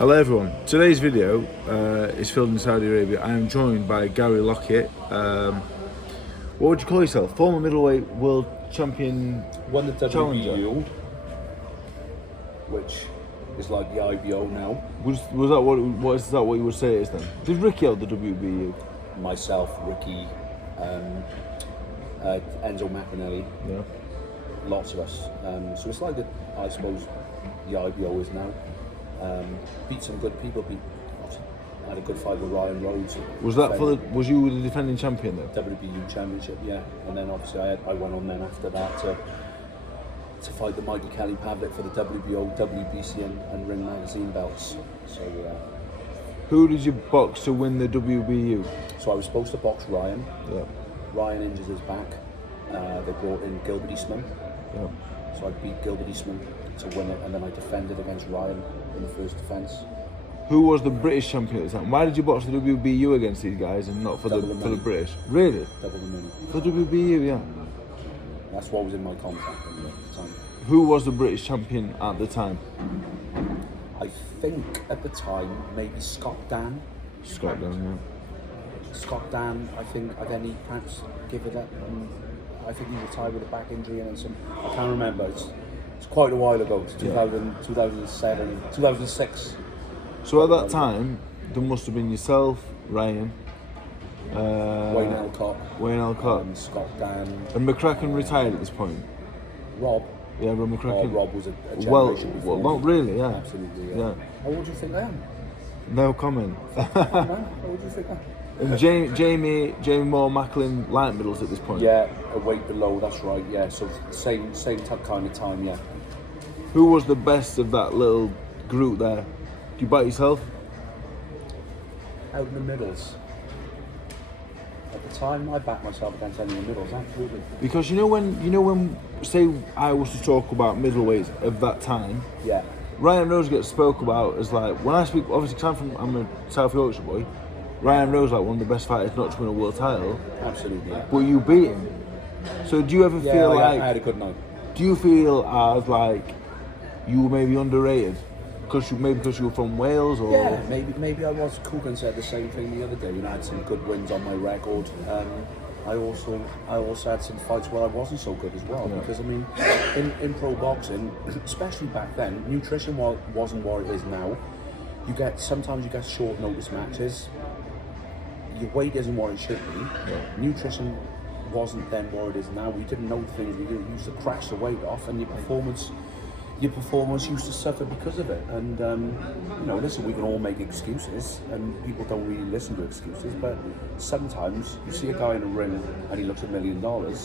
Hello everyone, today's video is filmed in Saudi Arabia. I am joined by Gary Lockett. What would you call yourself? Former middleweight world champion, won the challenger. WBU, which is like the IBO now. Was that what you would say it is then? Did Ricky hold the WBU? Myself, Ricky, Enzo McAnally, Yeah. lots of us. So it's like I suppose the IBO is now. Beat some good people. Had a good fight with Ryan Rhodes. Was you the defending champion then? WBU championship, yeah. And then obviously I went on then after that to fight the mighty Kelly Pavlik for the WBO, WBC and Ring Magazine belts. So Who did you box to win the WBU? so I was supposed to box Ryan. Yeah. Ryan injures his back. They brought in Gilbert Eastman. Yeah. So I beat Gilbert Eastman to win it, and then I defended against Ryan in the first defence. Who was the British champion at the time? Why did you box the WBU against these guys and not for the British? Really? Double the money. For WBU, yeah. That's what was in my contract at the time. Who was the British champion at the time? I think at the time maybe Scott Dan. Scotland, Scott Dan, I think, and then he perhaps give it up. I think he retired with a back injury and then some. I can't remember. It's quite a while ago. It's 2007, 2006. So at that time, there must have been yourself, Ryan, Wayne Alcott, and Scott Dan, and McCracken retired at this point. Rob. Yeah, Rob McCracken. Rob was a generation before. Well, not really, yeah. Absolutely, yeah. How old do you think I am? No comment. How old do you think I am? And Jamie Moore Macklin light middles at this point. Yeah, a weight below. That's right. Yeah, so same kind of time. Yeah. Who was the best of that little group there? Do you bite yourself? Out in the middles. At the time, I backed myself against any of the middles. Absolutely. Because you know when say I was to talk about middleweights of that time. Yeah. Ryan Rhodes gets spoke about as like, when I speak, obviously because I'm a South Yorkshire boy, Ryan Rhodes like one of the best fighters not to win a world title. Absolutely. Yeah. But you beat him. So do you ever feel like I had a good night. Do you feel as like you were maybe underrated because you were from Wales, or yeah, maybe I was. Coogan said the same thing the other day. I had some good wins on my record. I also had some fights where I wasn't so good as well. Yeah. Because I mean, in pro boxing, especially back then, nutrition wasn't what it is now. Sometimes you get short notice matches. Your weight isn't what it should be. Yeah. Nutrition wasn't then what it is now. We didn't know the things we did. We used to crash the weight off, and your performance used to suffer because of it. And listen, we can all make excuses, and people don't really listen to excuses. But sometimes you see a guy in a ring and he looks $1 million.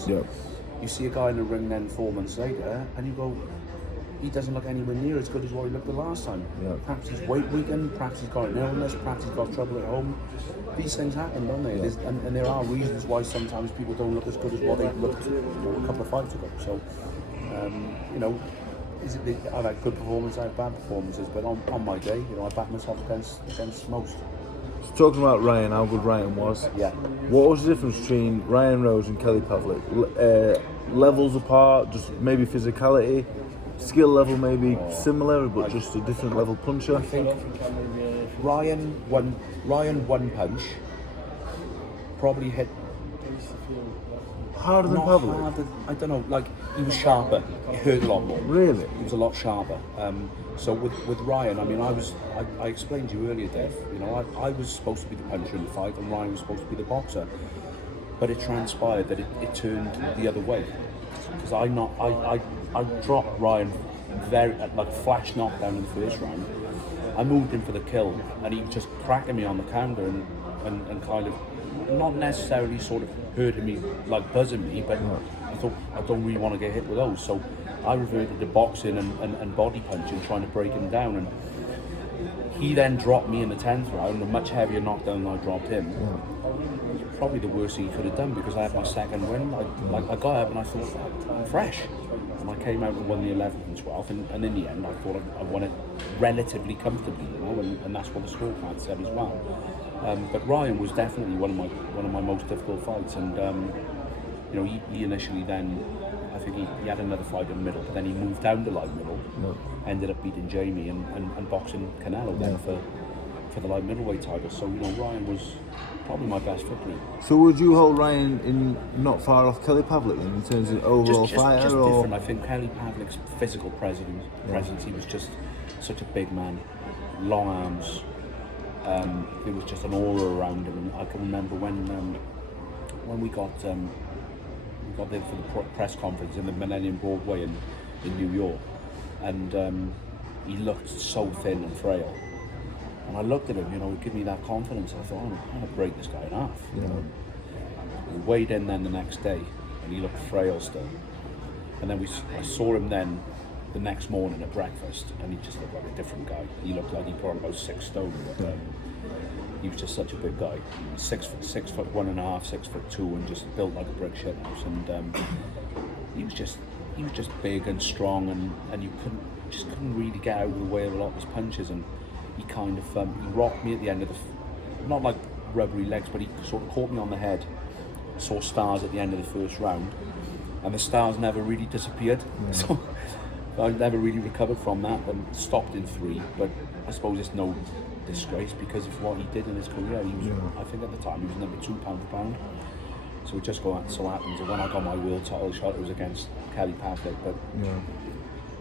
Yeah. You see a guy in the ring then 4 months later, and you go, he doesn't look anywhere near as good as what he looked the last time. Yeah. Perhaps he's weight weakened, perhaps he's got an illness, perhaps he's got trouble at home. These things happen, don't they? Yeah. And there are reasons why sometimes people don't look as good as what they looked a couple of fights ago. So, I've had good performances, I've had bad performances, but on my day, I back myself against most. So talking about Ryan, how good Ryan was. Yeah. What was the difference between Ryan Rhodes and Kelly Pavlik? Levels apart, just maybe physicality, skill level maybe similar, but just a different level puncher. I think Ryan one punch probably hit harder than Pavlik. Harder, I don't know. Like he was sharper. It hurt a lot more. Really? He was a lot sharper. So with Ryan, I mean, I explained to you earlier, Dave. I was supposed to be the puncher in the fight, and Ryan was supposed to be the boxer. But it transpired that it turned the other way, because I dropped Ryan very like flash knockdown in the first round. I moved him for the kill, and he was just cracking me on the counter and kind of not necessarily sort of hurting me, like buzzing me, but I thought I don't really want to get hit with those. So I reverted to boxing and body punching, trying to break him down. And he then dropped me in the 10th round, a much heavier knockdown than I dropped him. Probably the worst thing he could have done, because I had my second win. I got up and I thought, I'm fresh. And I came out and won the 11th and 12th, and in the end I thought I won it relatively comfortably, and that's what the scorecard said as well. But Ryan was definitely one of my most difficult fights, and he initially then I think he had another fight in the middle, but then he moved down to light middle, ended up beating Jamie and boxing Canelo then for the light middleweight title. So, you know, Ryan was probably my best victory. So would you hold Ryan in not far off Kelly Pavlik in terms of overall fighter? Just or? different. I think Kelly Pavlik's physical presence, he was just such a big man, long arms. There was just an aura around him, and I can remember when we got there for the press conference in the Millennium Broadway in New York, and he looked so thin and frail. And I looked at him, you know, it gave me that confidence. I thought, I'm going to break this guy in half. You know? We weighed in then the next day, and he looked frail still. And then I saw him then the next morning at breakfast, and he just looked like a different guy. He looked like he put on about 6 stone. But, he was just such a big guy, 6 foot 1.5, 6'2", and just built like a brick shit house. And he was just big and strong, and you couldn't really get out of the way of a lot of his punches. And he kind of he rocked me at the end of not like rubbery legs, but he sort of caught me on the head. Saw stars at the end of the first round, and the stars never really disappeared. So I never really recovered from that, and stopped in 3. But I suppose it's no disgrace because of what he did in his career. He was, I think at the time, he was number 2 pound for pound. So it just so happens that when I got my world title shot, it was against Kelly Pavlik. But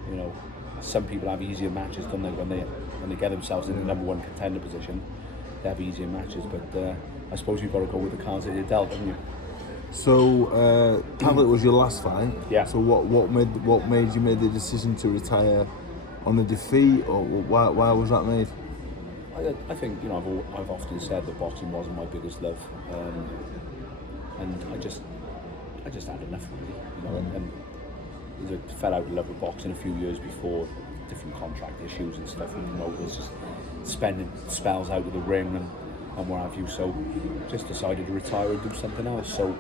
you know, some people have easier matches, don't they? When they get themselves in the number 1 contender position, they have easier matches. But I suppose you've got to go with the cards that you dealt, haven't you? So Pavlik was your last fight. Yeah. So what made you make the decision to retire on a defeat, or why was that made? I think, you know, I've often said that boxing wasn't my biggest love, and I just had enough, really. You know, and I fell out of love with boxing a few years before, different contract issues and stuff. You know, was just spending spells out of the ring and what have you. So just decided to retire and do something else. So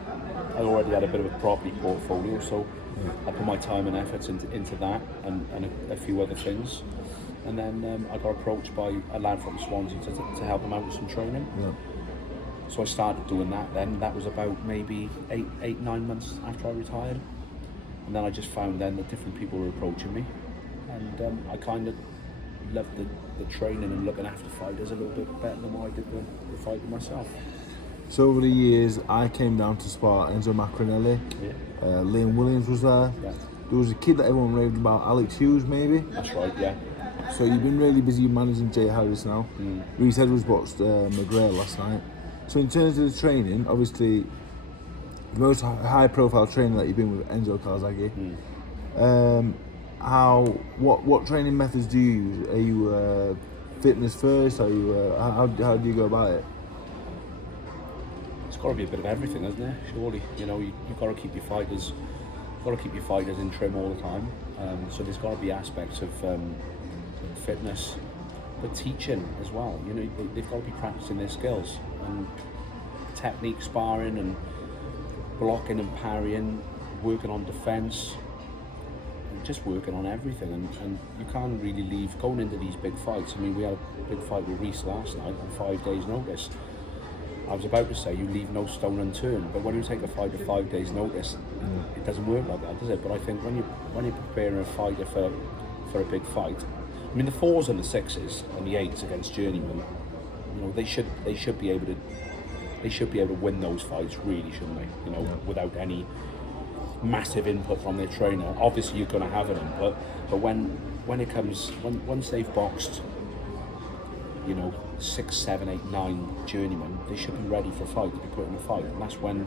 I already had a bit of a property portfolio, so I put my time and efforts into that and a few other things. And then I got approached by a lad from Swansea to help him out with some training. So I started doing that then. That was about maybe 8, 9 months after I retired. And then I just found then that different people were approaching me. And I kind of loved the training and looking after fighters a little bit better than what I did the fighting myself. So over the years, I came down to spar Enzo Macronelli. Liam Williams was there. There was a kid that everyone raved about, Alex Hughes, maybe. That's right, yeah. So you've been really busy managing Jay Harris now. Reese Edwards boxed McGrail last night. So in terms of the training, obviously the most high-profile trainer that you've been with, Joe Calzaghe. What training methods do you use? Are you fitness first? Are you how do you go about it? It's got to be a bit of everything, isn't it? Surely, you know, you've got to keep your fighters in trim all the time. So there's got to be aspects of fitness, but teaching as well. You know, they've got to be practicing their skills and technique, sparring and blocking and parrying, working on defence, just working on everything. And you can't really leave going into these big fights. I mean, we had a big fight with Reese last night on 5 days' notice. I was about to say you leave no stone unturned, but when you take a fight at 5 days' notice, it doesn't work like that, does it? But I think when you're preparing a fighter for a big fight, I mean, the 4s and the 6s and the 8s against journeymen, you know, they should be able to win those fights, really, shouldn't they? You know, without any massive input from their trainer. Obviously, you're going to have an input, but once they've boxed, you know, 6, 7, 8, 9 journeymen, they should be ready for a fight, to be put in a fight. And that's when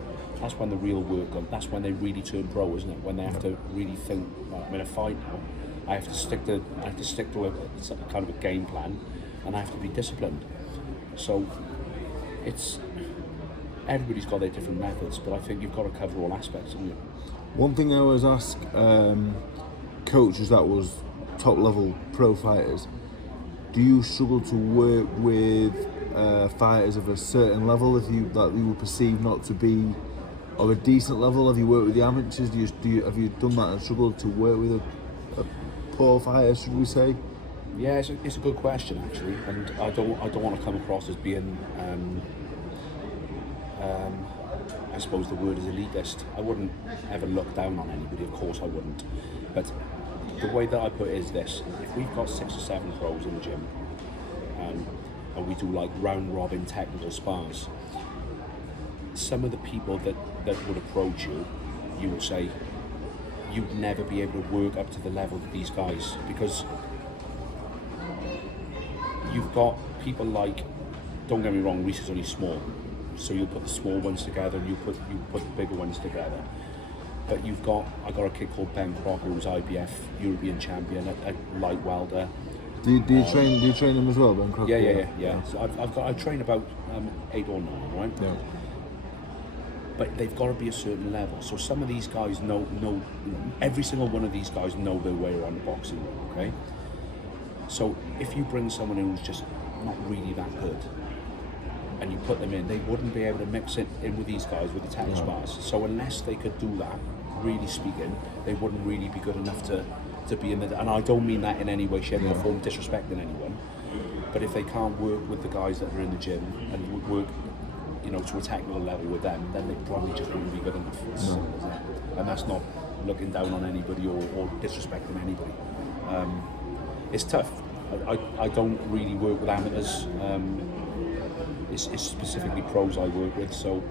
the real work comes. That's when they really turn pro, isn't it? When they have to really think, well, I'm in a fight now. I have to stick to a kind of a game plan, and I have to be disciplined. So everybody's got their different methods, but I think you've got to cover all aspects, haven't you? One thing I always ask coaches that was top level pro fighters, do you struggle to work with fighters of a certain level that you would perceive not to be of a decent level? Have you worked with the amateurs? Have you done that and struggled to work with a poor fighter, should we say? Yeah, it's a good question actually, and I don't want to come across as being I suppose the word is elitist. I wouldn't ever look down on anybody, of course I wouldn't. But the way that I put it is this: if we've got 6 or 7 pros in the gym, and we do like round robin technical spars, some of the people that would approach you, you would say you'd never be able to work up to the level of these guys, because you've got people like, don't get me wrong, Reece is only small, so you put the small ones together and you put the bigger ones together. But I got a kid called Ben Crocker who's IBF European champion, a light welder. Do you train them as well, Ben Crocker? Yeah. So I train about 8 or 9, right? Yeah. But they've got to be a certain level. So some of these guys know every single one of these guys know their way around the boxing ring, okay? So if you bring someone in who's just not really that good, and you put them in, they wouldn't be able to mix it in with these guys with the tennis bars. So unless they could do that, really speaking, they wouldn't really be good enough to be in the. And I don't mean that in any way, shape, or form, disrespecting anyone. But if they can't work with the guys that are in the gym and work, to a technical level with them, then they probably just wouldn't be good enough. As simple as that. And that's not looking down on anybody or disrespecting anybody. It's tough. I don't really work with amateurs. It's specifically pros I work with, so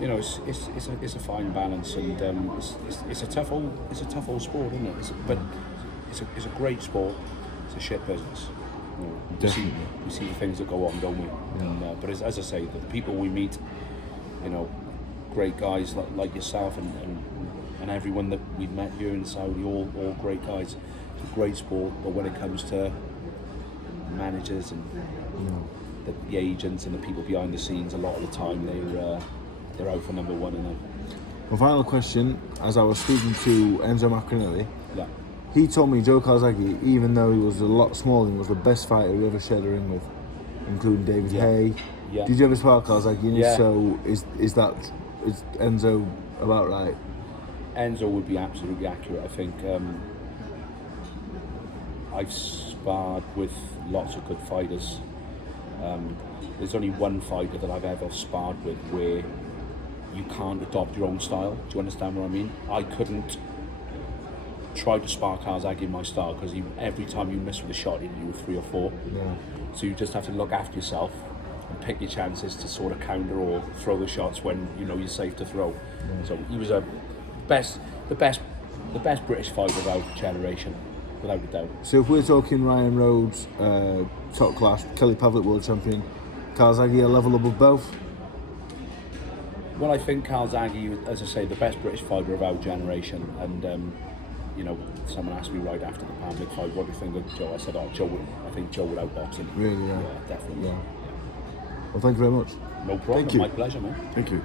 it's a fine balance, and it's a tough old sport, isn't it? But it's a great sport. It's a shit business. We see the things that go on, don't we? Yeah. And, but as I say, the people we meet, great guys like yourself and everyone that we've met here in Saudi, all great guys. It's a great sport, but when it comes to managers and the agents and the people behind the scenes, a lot of the time they're out for number one. My final question, as I was speaking to Enzo Maccarinelli, Yeah. he told me Joe Calzaghe, even though he was a lot smaller, he was the best fighter he ever shared a ring with, including David Hay. Yeah. Did you ever spar Calzaghe? And Yeah. So is Enzo about right? Enzo would be absolutely accurate. I think I've sparred with lots of good fighters. There's only one fighter that I've ever sparred with where you can't adopt your own style. Do you understand what I mean? I couldn't try to spar Calzaghe in my style, because every time you miss with a shot, he'd do with 3 or 4. Yeah. So you just have to look after yourself and pick your chances to sort of counter or throw the shots when you're safe to throw. Yeah. So he was the best British fighter of our generation, without a doubt. So if we're talking Ryan Rhodes, top class, Kelly Pavlik world champion, Calzaghe a level above both? Well, I think Calzaghe, as I say, the best British fighter of our generation, and someone asked me right after the Pavlik fight, what do you think of Joe? I said, I think Joe would outbox him. Really, yeah. Yeah, definitely. Yeah. Well, thank you very much. No problem. Thank you. My pleasure, man. Thank you.